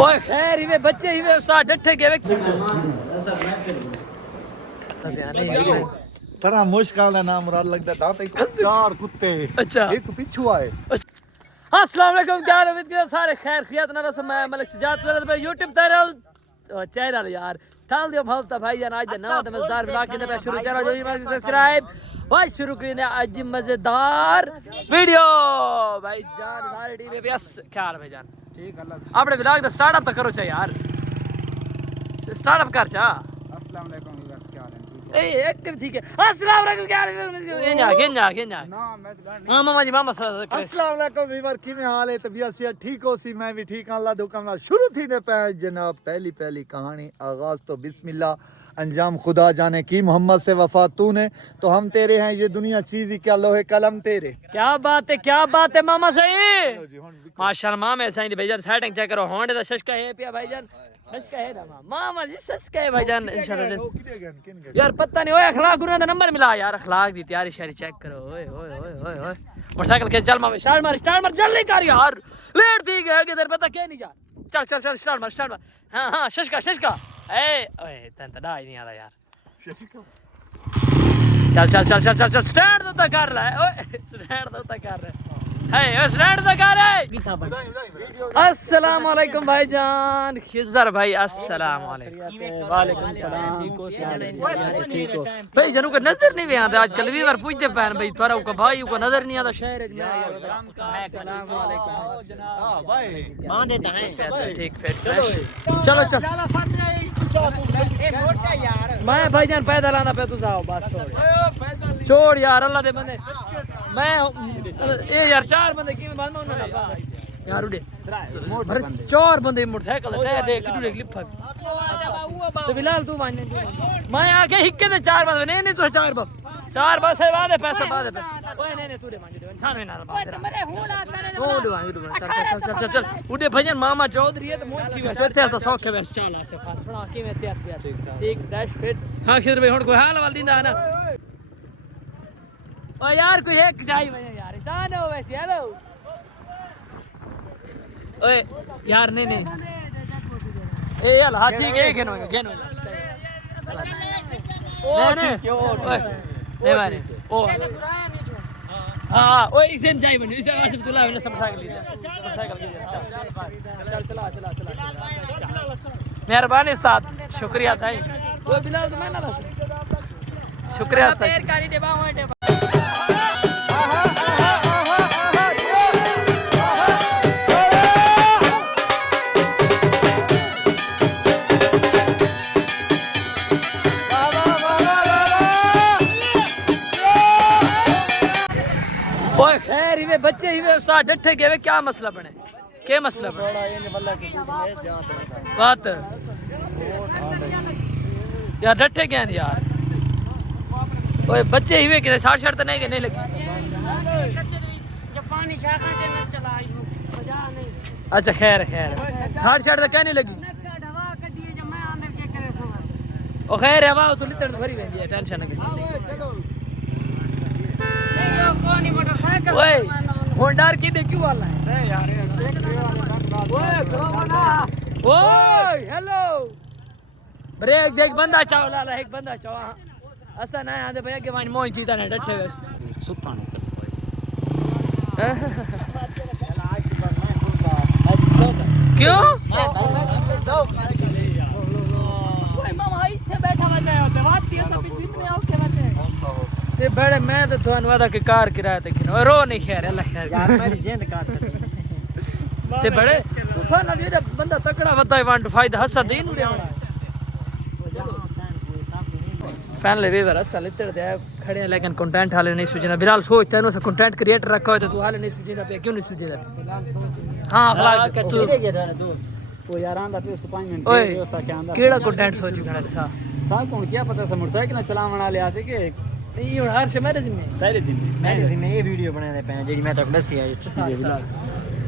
ओए खैर ही में बच्चे ही में उस्ताद डट्ठे के तरह मुश्किल का नाम मुराद लगता था तो चार कुत्ते अच्छा एक पिछू आए। अस्सलाम वालेकुम, क्या हाल है मित्रों? सारे खैर खियात ना रस मैं मलिक सजाद पे YouTube चैनल यार थाल दियो भलता भाई जान आज नवा मजेदार ब्लॉग के पे शुरू करो जो मैं सब्सक्राइब भाई शुरू करने आज मजेदार वीडियो भाई जान सारे टीम पे यस क्या हाल है भाई जान? ठीक अल्लाह अपने ब्लॉग दा स्टार्टअप तो करो चा यार, स्टार्टअप कर चा। अस्सलाम वालेकुम व्यूअर्स, क्या हाल है? ए एक्टिव ठीक है। अस्सलाम वालेकुम, क्या हाल है? गेंजा ना मैं तो हां मामा जी मामा सर अस्सलाम वालेकुम व्यूअर, किवें हाल है? तबीयत से ठीक हो सी? मैं भी ठीक हां अल्लाह दुआ करना। शुरू थी ने पे जनाब पहली कहानी आगाज तो बिस्मिल्लाह, अंजाम खुदा जाने की। मोहम्मद से वफा तूने तो हम तेरे हैं, ये दुनिया चीज ही क्या लोहे कलम तेरे। क्या बात है मामा सही माशाल्लाह। मामा ऐसा ही भाईजान सेटिंग चेक करो होंडे दा शशका है पिया भाईजान, शशका है ना मामा जी शशका है भाईजान इंशाल्लाह। यार पता नहीं ओए अखलाक गुरु दा नंबर मिला यार, अखलाक दी तैयारी शायरी चेक करो। ओए ओए ओए ओए ओए मोटरसाइकिल के चल मामा स्टार्ट मार जल्दी कर यार, लेट दी गए किधर पता क्या नहीं जा। चल स्टार्ट मार हां शशका ए ओए तन ता ही नहीं आ रहा यार। चल स्टैंड तो कर रहा है ओए, स्टैंड तो कर रहा है ए स्टैंड तो कर रहा है। अस्सलाम वालेकुम भाईजान, खिजर भाई अस्सलाम वालेकुम। वालेकुम सलाम, ठीक हो भाई जानू का नजर नहीं आता आजकल भी बार पूछते पैन भाई थोड़ा को भाई को नजर नहीं आता शहर में यार। अस्सलाम वालेकुम हां भाई मान देता है ठीक फिर चलो मैं भाईजान पैदल आना पे तू जाओ बस छोड़ यार अल्लाह दे बंदे मैं ए यार चार बंदे की मालूम उन्होंने यार उड़े चार बंदे मोटरसाइकिल टायर दे किडू ले लिफा तो बिलाल तू मान मैं आके हिक्के दे चार बंदे नहीं तू चार बस है वादे पैसे बाद ओए नहीं तू दे मान दे इंसान में ना बात मेरे हुन आता ने चल उड़े भजन मामा चौधरी है तो मोची में सोते तो सौखे में चल ऐसे फड़ा के में सेहत दिया ठीक फ्रेश फिट। हां खिर भाई हुन कोई हाल वाल दींदा ना ओ यार कोई एक चाहिए भाई यार इंसान हो वैसे हेलो ओए यार नहीं ए यार हां ठीक है गेनो ओ क्यों नहीं माने ओ हां ओए इसे चाहिए बने इसे आसिफ तुला ने मोटरसाइकिल चला मेहरबानी उस्ताद शुक्रिया था वो बिलाल तो मैं ना शुक्रिया उस्ताद कारी देबा होटे बच्चे ही में उस्ताद डट्ठे गए क्या मसला बने बात यार डट्ठे गए यार ओए बच्चे ही में साठ तो नहीं लगी अच्छा खैर साठ तो क्या नहीं लगी ओ खैर हवा तो लिटर भरी रहती है टेंशन नहीं। ओए होंडार की दे क्यों वाला है नहीं यार ओए हेलो ब्रेक देख बंदा चाव लाला एक बंदा चाव ऐसा ना आंदे भैया के मान मोई जीता ने डट्ठे सुत्ता ने क्यों ओए मामा इथे बैठा बने होते बात की सब इतने ओके बने ते बड़े मैं तो थान वादा के कार किराया ते किनो रो नहीं खैर अल्लाह खैर यार मेरी जेंद काट सकती ते बड़े तू थान ये बंदा तकड़ा वदा वांट फायदा हसन दे नु फैन ले वीवर असल इतने दे खड़े लेकिन कंटेंट हाले नहीं सुझना बिलाल सोच तेनो से कंटेंट क्रिएटर रखा हो तो तू हाले नहीं सुझना पे क्यों नहीं सुझना बिलाल सोच हां अखलाक के तू वो यार आंदा पे उसको 5 मिनट दे सा के आंदा केड़ा कंटेंट सोच गना सा कौन क्या पता से मोटरसाइकिल चलावन वाले आसे के ये हर से मेरे जिम्मे ये वीडियो बनाने पे जेडी मैं तो दसी है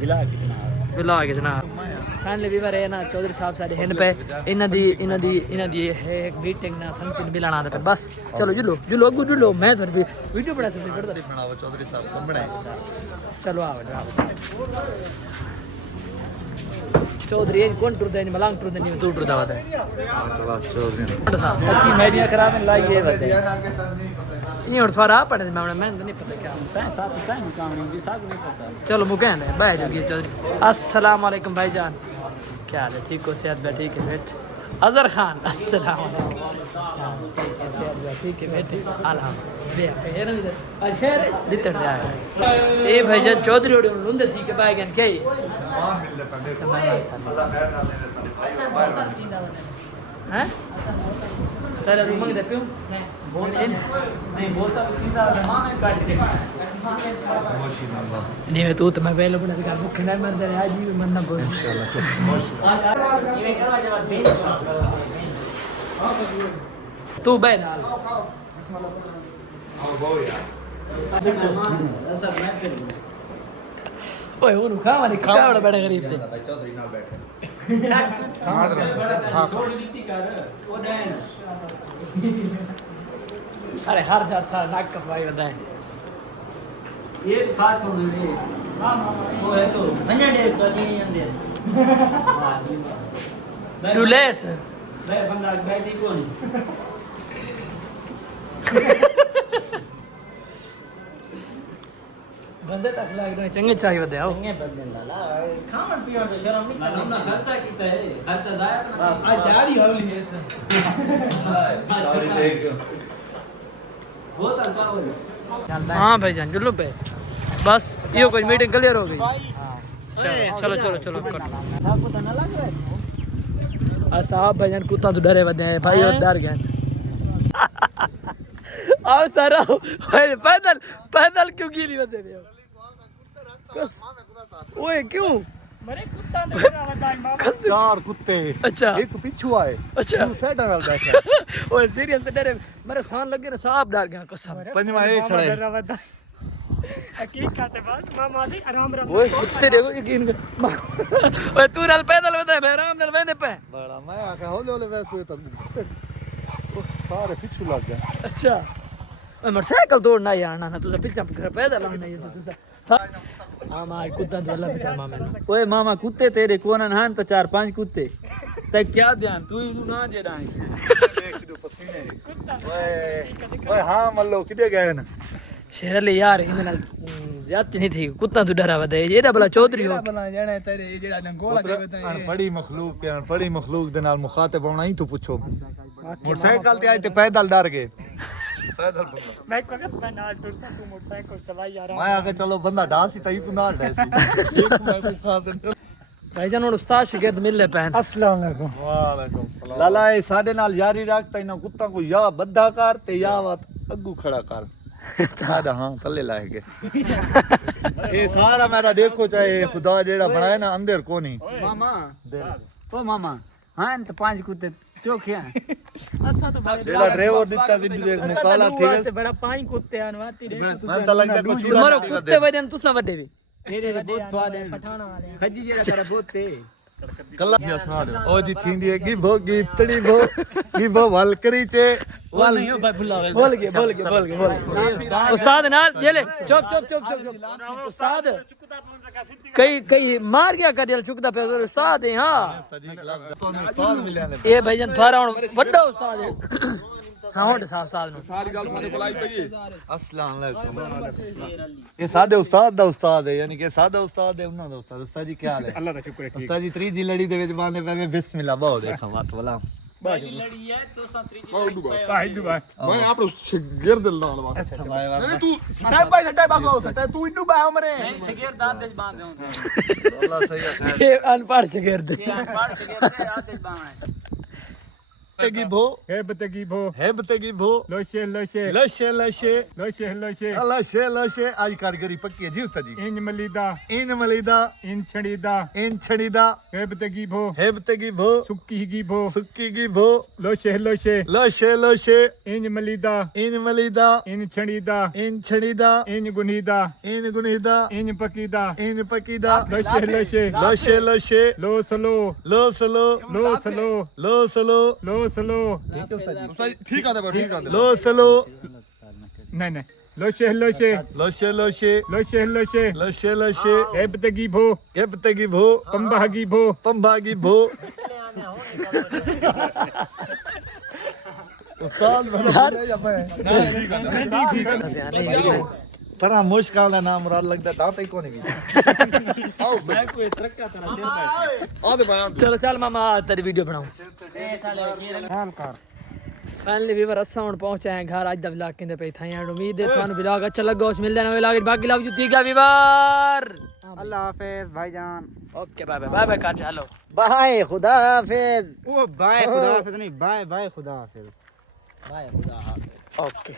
बिला के जना फैमिली वीवर है ना चौधरी साहब सारे हिन पे इना दी है एक मीटिंग ना संतिन बिलाना पे बस चलो जुलो मैं तो वीडियो बना सकते बनाओ चौधरी साहब कम बनाए चलो आओ चौधरी कौन टूर देनी मलांग टूर देनी तू टूर दावा दे चला चौधरी की मेडिया खराब है लाई ये बते नहीं उठ फरा पड़े मैं नहीं पता क्या साथ टाइम काम नहीं साथ नहीं पता चलो मुके ने बैठ जाइए चौधरी अस्सलाम वालेकुम भाईजान क्या हाल है ठीक हो सेहत बे ठीक है बैठ अजहर खान अस्सलाम वालेकुम ठीक है बैठ अल्हम्दुलिल्लाह ए भाईजान चौधरी ओडे लुंदे थी के बाय गन के हैं तेरे रूम में देखो नहीं बोलता पिज्जा मेहमान है काश दे नहीं मैं तो मैं पहले बना दिखा मुख नहीं मर दे आज भी मन ना बोल इंशाल्लाह ये क्या जवाब दे तू बे नाल ओए वो खावा नहीं खावड़ा बड़ा गरीब थे भाई चौधरी नाल बैठे अरे हर जात सा नाक कपवाई बता है ये खा छोड़ दे हां वो है तो मंजा दे तो नहीं अंदर तू लेस बे बंदा बैठी कौन बंदे तक लग रहे चंगे चाहिए बदे आओ चंगे बंदे लाला खावन पियो तो शर्म नहीं हमने खर्चा कीता है खर्चा जाया ना आज दाढ़ी हवली है सर दाढ़ी देख बहुत अच्छा हो गया हां भाईजान चलो पे बस ये कोई मीटिंग क्लियर हो गई चलो चलो चलो कर आपको तो ना लग रहा है साहब भाईजान कुत्ता तो डरे बदे भाई और डर गए आओ सर आओ पैदल पैदल क्यों गिरी बदे रहे हो ओए क्यों मेरे कुत्ता ने मेरा बताई मामा चार कुत्ते अच्छा एक पीछू आए अच्छा तू सेटा वाला बैठा ओए सीरियस डरे मेरे सान लगे ना साहब डर गया कसम पंजवा एक खड़े हकीक खाते बस मामा दे आराम आराम ओए कुत्ते देखो यकीन कर ओए तू नाल पैदल बता मैं आराम नाल वेंदे पे बड़ा मैं आके हौले हौले वैसे तो सारे पीछू लग गए अच्छा ओए मोटरसाइकिल दौड़ना यार ना तू पीछे पैदल आना ये तू मामा कुत्ता तो अल्लाह बेचारा मामा ओए मामा कुत्ते तेरे कोन नहान तो 4-5 कुत्ते ते क्या ध्यान तू ही ना जे रहा देख दो पसीने ओए हां मल्लो किदे गए ना शेर ले यार इने नाल ज्यादती नहीं थी कुत्ता तो डरा वदे जेड़ा भला चौधरी हो बना जाने तेरे जेड़ा नंगोला के बड़ी मखलूक दे नाल मुखातिब होना ही तू पूछो मोटरसाइकिल ते आए ते पैदल डर गए पैदल मैं को कस मैं नाल टुर सा तू मोटरसाइकिल चला यार मैं आके चलो बंदा डासी तई को नाल डासी मैं को खास भाईजान और उस्ताद शागिर्द मिलने पैन अस्सलाम वालेकुम वालेकुम सलाम लाला ए साडे नाल यारी रखता इना कुत्ता को या बद्धा कर ते या अग्गू खड़ा कर अच्छा हां थल्ले लाएगे ये सारा मेरा देखो चाहे खुदा जेड़ा बनाया ना अंदर कोनी मामा तो मामा हां तो 5 कुत्ते चोखे हैं असा तो बस जेड़ा ड्राइवर दिता सी निकाला थी से बड़ा 5 कुत्ते आनवाती रे तू मैं तो लगता कुछ तुम्हारो कुत्ते वजन तुसा वडे भी तेरे बहुत स्वाद है पठाना वाले खजी जेड़ा तेरा बहुत ते कल्ला ओ जी थींदी है गिबो गिफ्तड़ी भो गिबो वलकरी चे वाल नहीं भाई भुला बोल गए उस्ताद ना ये ले चुप उस्ताद कई मार गया कर चुकदा पे उस्ताद है हां ये भाईजान थारा हुन बड़ा उस्ताद है हां हुन साल में सारी गल थारे बुलाई पई अस्सलाम वालेकुम ये सादे उस्ताद दा उस्ताद है यानी कि सादा उस्ताद है उन्हां दा उस्ताद जी क्या हाल है अल्लाह दा शुक्र है उस्ताद जी त्रीजी लड़ी दे विच बांधे पे बिस्मिल्लाह बहुत देखा मत वाला लड़ी है तो सा त्रीजी मैं साहिब भाई आपरो गिरद लाल वा अच्छा भाई नहीं तू टाइम बाय टाइम पास हो सकता है तू इन्नू बाय हमरे शगीर दांत दे बांध दे अल्लाह सही है ये अनपढ़ शागिर्द ये अनपढ़ शगीर दे रात दे बांध तगी भो हेबतगी भो लोशे लशे लशे आज कारीगरी पक्की है जी उस्ताद जी इन मलीदा इन छड़ीदा हेबतगी भो सुक्की गी भो लोशे लशे इन मलीदा इन मलीदा इन छड़ीदा इन छड़ीदा इन गुनीदा इन गुनीदा इन पकीदा लोशे लो सलो ठीक है ठीक है लो सलो नहीं लोशे लोशे लोशे लोशे लोशे लोशे लोशे लोशे एबतगी भो गेबतगी भो पंबागी भो पंबागी भो उस्ताद पर मुश्किल का नाम मुराद लगता दांत ही कोनी मैं कोई तरक्का तेरा सिर बैठ ਆਦੇ ਬਾਇਆ चलो चल मामा तेरी वीडियो बनाओ फाइनली व्यूअर असा हुन पहुंचे हैं घर आज दा व्लॉग किंदे पे था यार उम्मीद है थानू व्लॉग अच्छा लगा उस मिलदे नवे व्लॉग बाकी लव यू ठीक है व्यूअर अल्लाह हाफिज भाईजान ओके बाय बाय बाय कर चलो बाय खुदा हाफिज ओ बाय खुदा हाफिज नहीं बाय बाय खुदा हाफिज बाय खुदा हाफिज ओके